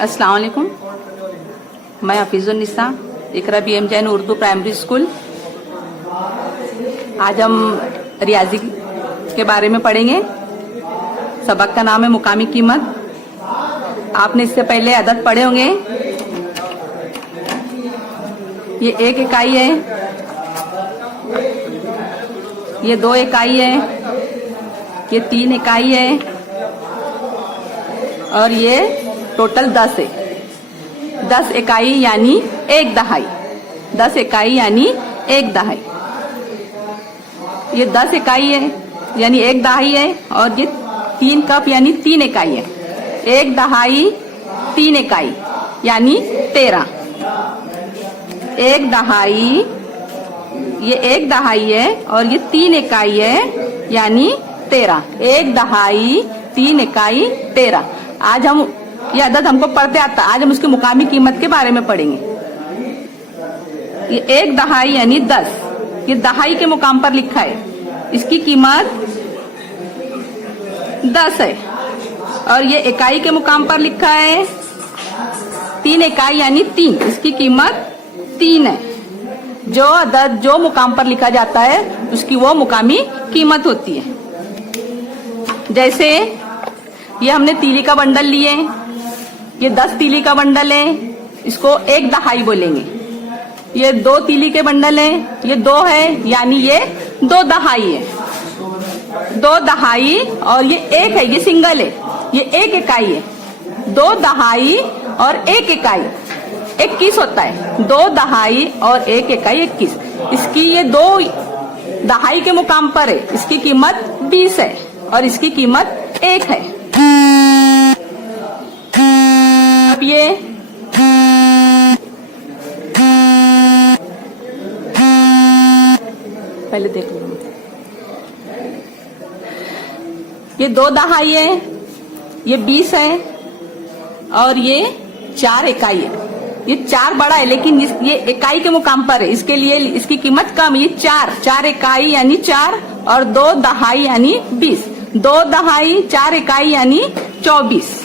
अस्सलाम वालेकुम। मैं Hafizunnisa, Iqra BM Jain Urdu primary school. आज हम रियाजी के बारे में पढ़ेंगे। सबक का नाम है मुकामी कीमत। आपने इससे पहले अदद पढ़े होंगे। ये 1 इकाई है, ये 2 इकाई है, ये 3 इकाई है और ये टोटल 10 है। 10 इकाई यानी 1 दहाई। 10 इकाई यानी 1 दहाई। ये 10 इकाई है यानी 1 दहाई है और ये 3 कप यानी 3 इकाई है। 1 दहाई 3 इकाई यानी 13। 1 दहाई, ये 1 दहाई है और ये 3 इकाई है यानी 13। 1 दहाई 3 इकाई 13। आज हम ये अदद हमको पढ़ते आता, आज हम उसकी मुकामी कीमत के बारे में पढ़ेंगे। ये 1 दहाई यानी 10, ये दहाई के मुकाम पर लिखा है, इसकी कीमत 10 है। और ये इकाई के मुकाम पर लिखा है 3 इकाई यानी 3, इसकी कीमत 3 है। जो अदद जो मुकाम पर लिखा जाता है उसकी वो मुकामी कीमत होती है। जैसे ये हमने तीली का बंडल लिए, ये 10 तीली का बंडल है, इसको 1 दहाई बोलेंगे। ये 2 तीली के बंडल है, ये 2 है यानी ये 2 दहाई है। 2 दहाई और ये 1 है, ये सिंगल है, ये 1 इकाई है। 2 दहाई और 1 इकाई 21 होता है। 2 दहाई और 1 इकाई 21। इसकी ये 2 दहाई के मुकाम पर है, इसकी कीमत 20 है और इसकी कीमत 1 है। अब ये पहले देख लो, ये 2 दहाई है, ये 20 है और ये 4 इकाई है। ये 4 बड़ा है लेकिन ये इकाई के मुकाम पर है, इसके लिए इसकी कीमत कम है। ये 4 इकाई यानी 4 और 2 दहाई यानी 20। 2 दहाई 4 इकाई यानी 24।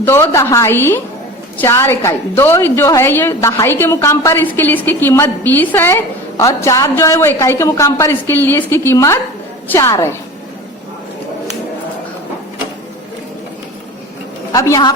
2 दहाई 4 इकाई, 2 जो है ये दहाई के मुकाम पर, इसके लिए इसकी कीमत 20 है और 4 जो है वो इकाई के मुकाम पर, इसके लिए इसकी कीमत 4 है। अब यहाँ